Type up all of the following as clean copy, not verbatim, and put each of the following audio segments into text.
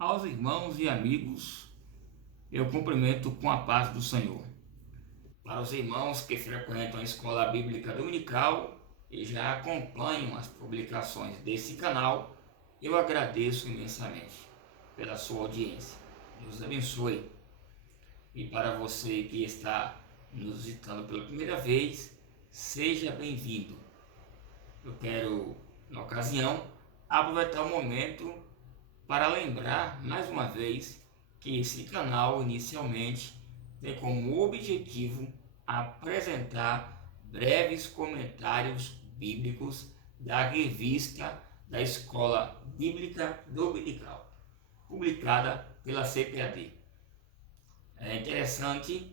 Aos irmãos e amigos, eu cumprimento com a paz do Senhor. Para os irmãos que frequentam a Escola Bíblica Dominical e já acompanham as publicações desse canal, eu agradeço imensamente pela sua audiência. Deus abençoe. E para você que está nos visitando pela primeira vez, seja bem-vindo. Eu quero, na ocasião, aproveitar o momento para lembrar mais uma vez que esse canal inicialmente tem como objetivo apresentar breves comentários bíblicos da revista da Escola Bíblica Dominical, publicada pela CPAD. É interessante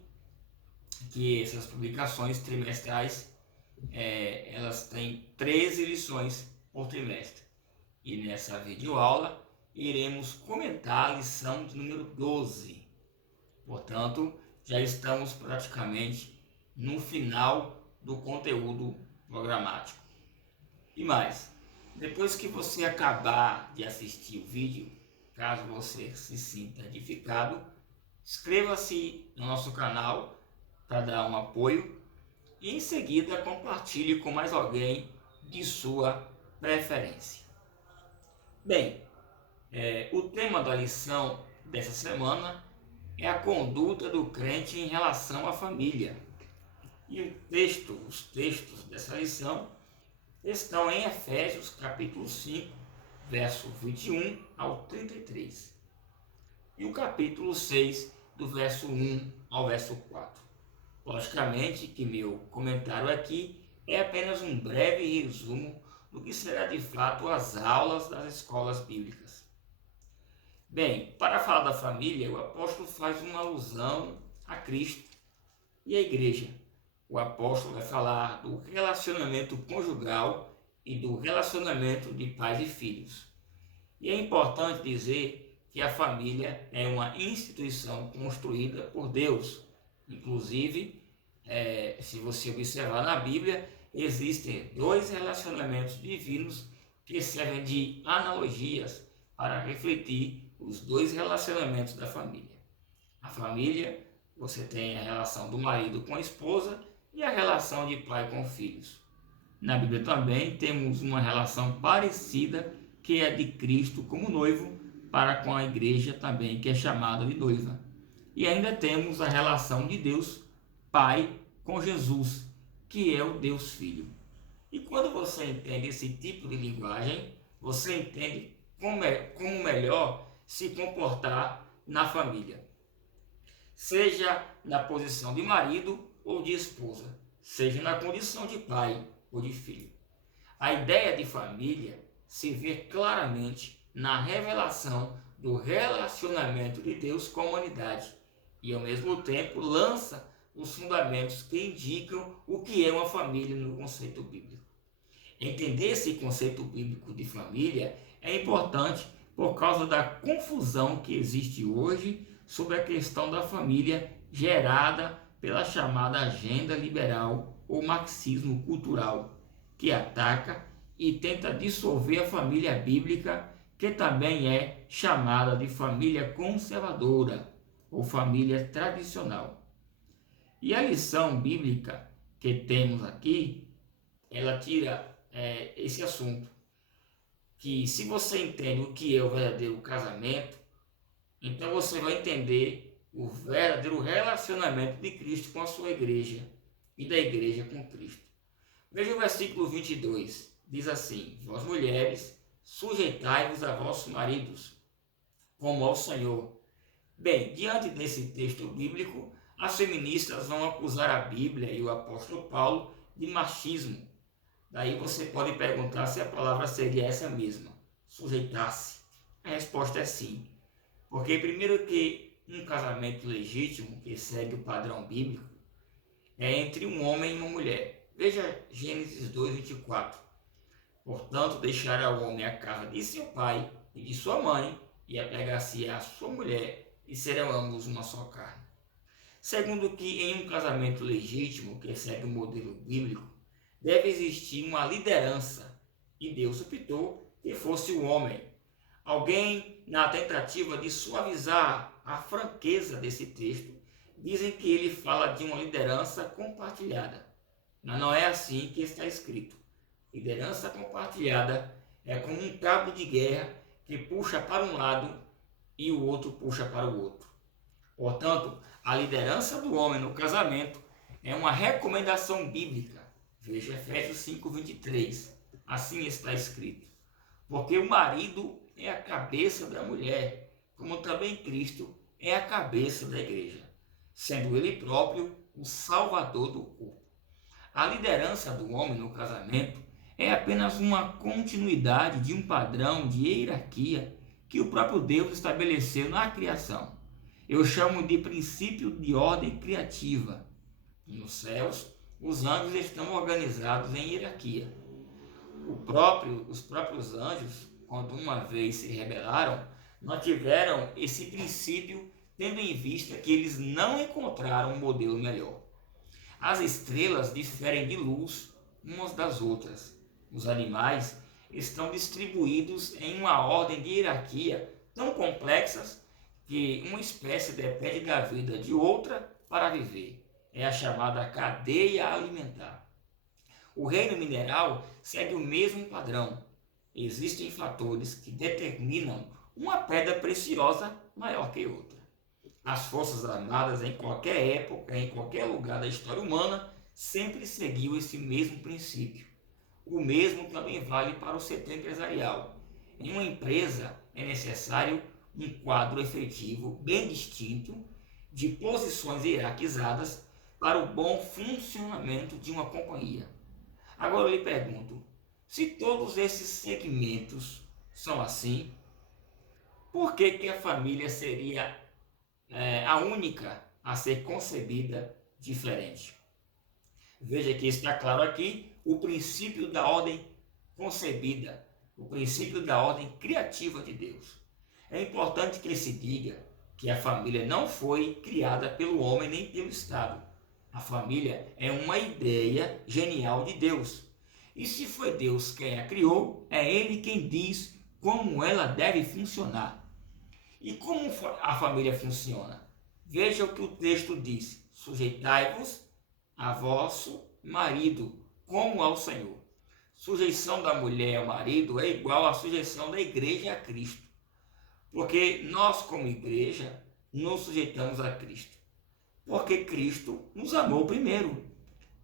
que essas publicações trimestrais elas têm 13 lições por trimestre. E nessa videoaula iremos comentar a lição de número 12. Portanto, já estamos praticamente no final do conteúdo programático. E mais, depois que você acabar de assistir o vídeo, caso você se sinta edificado, inscreva-se no nosso canal para dar um apoio e em seguida compartilhe com mais alguém de sua preferência. Bem, o tema da lição dessa semana é a conduta do crente em relação à família. E os textos dessa lição estão em Efésios capítulo 5, verso 21 ao 33. E o capítulo 6, do verso 1 ao verso 4. Logicamente que meu comentário aqui é apenas um breve resumo do que será de fato as aulas das escolas bíblicas. Bem, para falar da família, o apóstolo faz uma alusão a Cristo e à igreja. O apóstolo vai falar do relacionamento conjugal e do relacionamento de pais e filhos. E é importante dizer que a família é uma instituição construída por Deus. Inclusive, se você observar na Bíblia, existem dois relacionamentos divinos que servem de analogias para refletir os dois relacionamentos da família. A família, você tem a relação do marido com a esposa e a relação de pai com filhos. Na Bíblia também temos uma relação parecida, que é a de Cristo como noivo para com a igreja também, que é chamada de noiva. E ainda temos a relação de Deus Pai com Jesus, que é o Deus Filho. E quando você entende esse tipo de linguagem, você entende como melhor se comportar na família. Seja na posição de marido ou de esposa, seja na condição de pai ou de filho. A ideia de família se vê claramente na revelação do relacionamento de Deus com a humanidade e, ao mesmo tempo, lança os fundamentos que indicam o que é uma família no conceito bíblico. Entender esse conceito bíblico de família é importante por causa da confusão que existe hoje sobre a questão da família gerada pela chamada agenda liberal ou marxismo cultural, que ataca e tenta dissolver a família bíblica, que também é chamada de família conservadora ou família tradicional. E a lição bíblica que temos aqui, ela tira esse assunto, que se você entende o que é o verdadeiro casamento, então você vai entender o verdadeiro relacionamento de Cristo com a sua igreja e da igreja com Cristo. Veja o versículo 22, diz assim: vós mulheres, sujeitai-vos a vossos maridos, como ao Senhor. Bem, diante desse texto bíblico, as feministas vão acusar a Bíblia e o apóstolo Paulo de machismo. Daí você pode perguntar se a palavra seria essa mesma, sujeitar-se. A resposta é sim. Porque primeiro que um casamento legítimo, que segue o padrão bíblico, é entre um homem e uma mulher. Veja Gênesis 2:24. Portanto, deixará o homem a casa de seu pai e de sua mãe, e apegar-se à sua mulher, e serão ambos uma só carne. Segundo que em um casamento legítimo, que segue o modelo bíblico, deve existir uma liderança, e Deus optou que fosse o homem. Alguém na tentativa de suavizar a franqueza desse texto, dizem que ele fala de uma liderança compartilhada. Mas não é assim que está escrito. Liderança compartilhada é como um cabo de guerra que puxa para um lado e o outro puxa para o outro. Portanto, a liderança do homem no casamento é uma recomendação bíblica. Veja Efésios 5:23. Assim está escrito. Porque o marido é a cabeça da mulher, como também Cristo é a cabeça da igreja, sendo ele próprio o salvador do corpo. A liderança do homem no casamento é apenas uma continuidade de um padrão de hierarquia que o próprio Deus estabeleceu na criação. Eu chamo de princípio de ordem criativa. Nos céus, os anjos estão organizados em hierarquia. Os próprios anjos, quando uma vez se rebelaram, não tiveram esse princípio, tendo em vista que eles não encontraram um modelo melhor. As estrelas diferem de luz umas das outras. Os animais estão distribuídos em uma ordem de hierarquia tão complexas que uma espécie depende da vida de outra para viver. É a chamada cadeia alimentar. O reino mineral segue o mesmo padrão. Existem fatores que determinam uma pedra preciosa maior que outra. As forças armadas em qualquer época, em qualquer lugar da história humana, sempre seguiu esse mesmo princípio. O mesmo também vale para o setor empresarial. Em uma empresa é necessário um quadro efetivo bem distinto de posições hierarquizadas para o bom funcionamento de uma companhia. Agora eu lhe pergunto, se todos esses segmentos são assim, por que a família seria a única a ser concebida diferente? Veja que está claro aqui o princípio da ordem concebida, o princípio da ordem criativa de Deus. É importante que se diga que a família não foi criada pelo homem nem pelo Estado. A família é uma ideia genial de Deus. E se foi Deus quem a criou, é Ele quem diz como ela deve funcionar. E como a família funciona? Veja o que o texto diz: sujeitai-vos a vosso marido, como ao Senhor. Sujeição da mulher ao marido é igual à sujeição da igreja a Cristo. Porque nós, como igreja, nos sujeitamos a Cristo. Porque Cristo nos amou primeiro,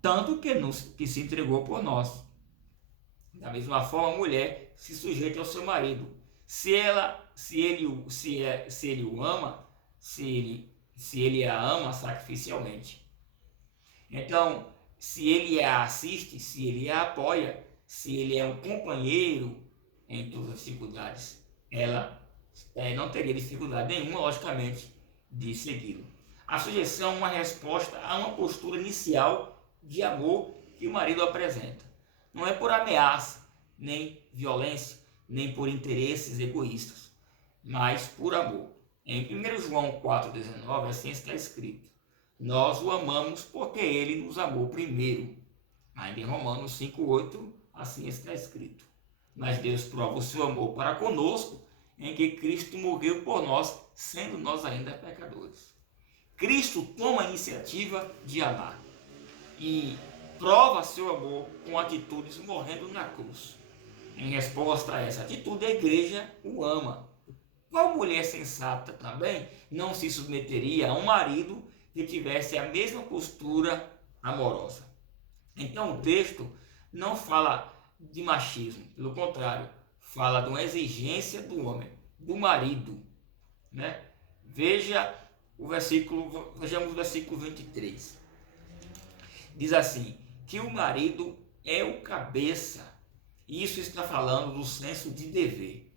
tanto que se entregou por nós. Da mesma forma, a mulher se sujeita ao seu marido. Se ele o ama, se ele a ama sacrificialmente. Então, se ele a assiste, se ele a apoia, se ele é um companheiro em todas as dificuldades, ela não teria dificuldade nenhuma, logicamente, de segui-lo. A sujeição é uma resposta a uma postura inicial de amor que o marido apresenta. Não é por ameaça, nem violência, nem por interesses egoístas, mas por amor. Em 1 João 4,19, assim está escrito: nós o amamos porque ele nos amou primeiro. Ainda em Romanos 5,8, assim está escrito: mas Deus prova o seu amor para conosco em que Cristo morreu por nós, sendo nós ainda pecadores. Cristo toma a iniciativa de amar e prova seu amor com atitudes morrendo na cruz. Em resposta a essa atitude, a igreja o ama. Qual mulher sensata também não se submeteria a um marido que tivesse a mesma postura amorosa? Então o texto não fala de machismo, pelo contrário, fala de uma exigência do homem, do marido, né? Vejamos o versículo 23. Diz assim, que o marido é o cabeça. Isso está falando do senso de dever,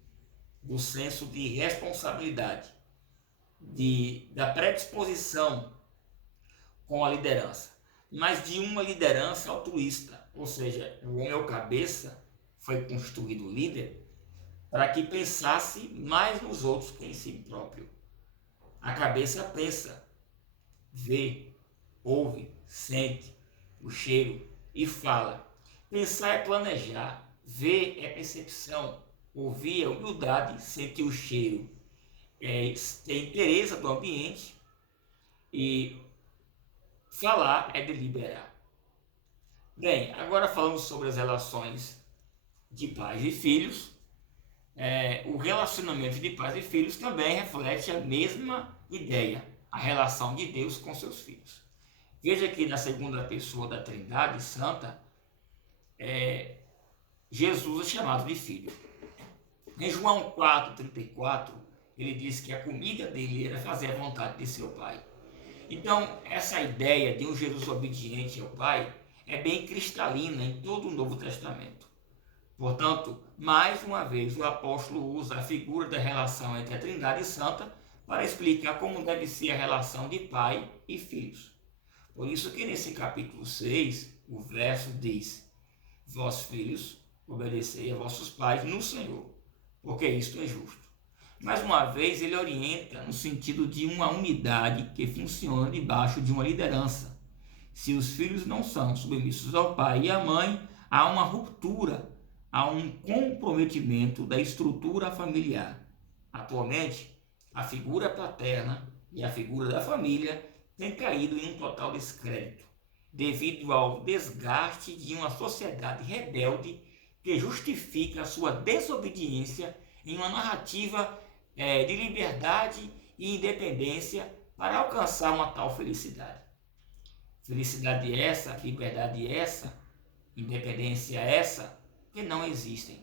do senso de responsabilidade, da predisposição com a liderança, mas de uma liderança altruísta, ou seja, o homem é o cabeça, foi construído líder para que pensasse mais nos outros que em si próprio. A cabeça pensa, vê, ouve, sente o cheiro e fala. Pensar é planejar, ver é percepção, ouvir é humildade, sentir o cheiro ter interesse do ambiente e falar é deliberar. Bem, agora falando sobre as relações de pais e filhos, o relacionamento de pais e filhos também reflete a mesma ideia, a relação de Deus com seus filhos. Veja que na segunda pessoa da Trindade Santa, Jesus é chamado de filho. Em João 4,34, ele diz que a comida dele era fazer a vontade de seu Pai. Então, essa ideia de um Jesus obediente ao Pai é bem cristalina em todo o Novo Testamento. Portanto, mais uma vez, o apóstolo usa a figura da relação entre a Trindade Santa para explicar como deve ser a relação de pai e filhos. Por isso que nesse capítulo 6, o verso diz: vós filhos, obedecei a vossos pais no Senhor, porque isto é justo. Mais uma vez, ele orienta no sentido de uma unidade que funciona debaixo de uma liderança. Se os filhos não são submissos ao pai e à mãe, há uma ruptura, há um comprometimento da estrutura familiar. Atualmente, a figura paterna e a figura da família têm caído em um total descrédito, devido ao desgaste de uma sociedade rebelde que justifica a sua desobediência em uma narrativa de liberdade e independência para alcançar uma tal felicidade. Felicidade essa, liberdade essa, independência essa, que não existem.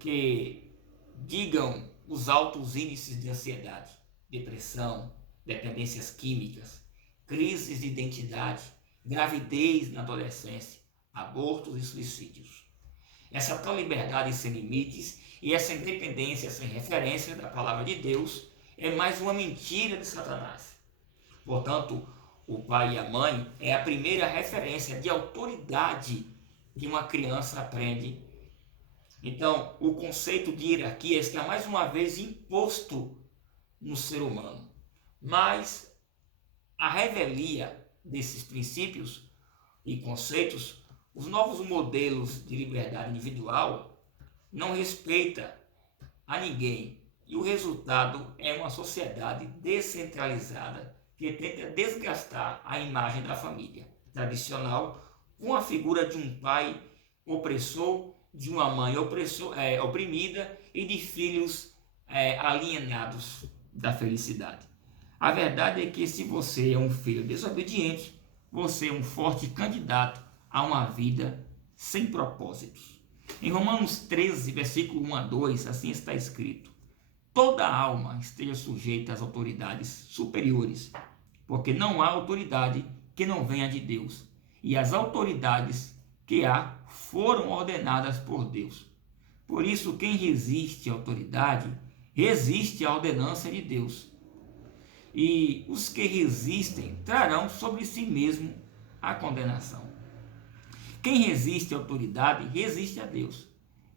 Que digam os altos índices de ansiedade, depressão, dependências químicas, crises de identidade, gravidez na adolescência, abortos e suicídios. Essa tal liberdade sem limites e essa independência sem referência da palavra de Deus é mais uma mentira de Satanás. Portanto, o pai e a mãe é a primeira referência de autoridade que uma criança aprende. Então, o conceito de hierarquia está mais uma vez imposto no ser humano. Mas a revelia desses princípios e conceitos, os novos modelos de liberdade individual, não respeita a ninguém. E o resultado é uma sociedade descentralizada que tenta desgastar a imagem da família tradicional com a figura de um pai opressor, de uma mãe oprimida e de filhos alienados da felicidade. A verdade é que se você é um filho desobediente, você é um forte candidato a uma vida sem propósitos. Em Romanos 13, versículo 1 a 2, assim está escrito: toda alma esteja sujeita às autoridades superiores, porque não há autoridade que não venha de Deus, e as autoridades que há foram ordenadas por Deus. Por isso, quem resiste à autoridade, resiste à ordenança de Deus. E os que resistem trarão sobre si mesmo a condenação. Quem resiste à autoridade, resiste a Deus.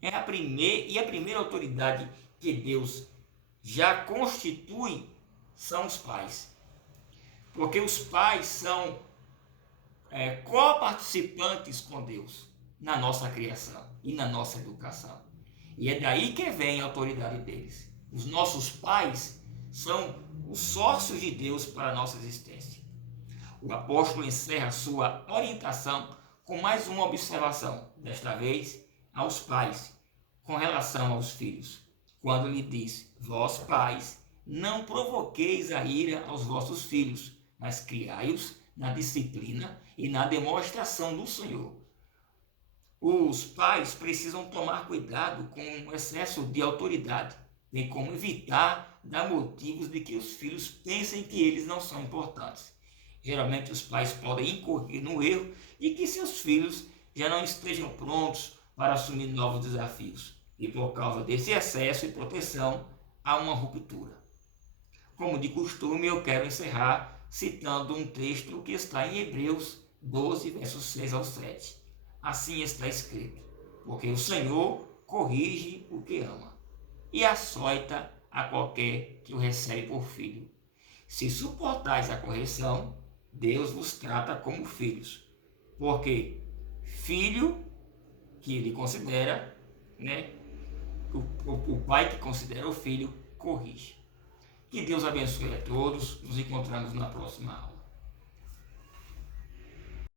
A primeira autoridade que Deus já constitui são os pais. Porque os pais são coparticipantes com Deus na nossa criação e na nossa educação. E é daí que vem a autoridade deles. Os nossos pais são os sócios de Deus para a nossa existência. O apóstolo encerra sua orientação com mais uma observação, desta vez aos pais, com relação aos filhos, quando lhe diz: vós pais, não provoqueis a ira aos vossos filhos, mas criai-os na disciplina e na demonstração do Senhor. Os pais precisam tomar cuidado com o excesso de autoridade, bem como evitar dar motivos de que os filhos pensem que eles não são importantes. Geralmente os pais podem incorrer no erro de que seus filhos já não estejam prontos para assumir novos desafios. E por causa desse excesso de proteção, há uma ruptura. Como de costume, eu quero encerrar citando um texto que está em Hebreus 12, versos 6 ao 7. Assim está escrito: porque o Senhor corrige o que ama e açoita a qualquer que o recebe por filho. Se suportais a correção, Deus vos trata como filhos, porque filho que ele considera, o pai que considera o filho corrige. Que Deus abençoe a todos. Nos encontramos na próxima aula.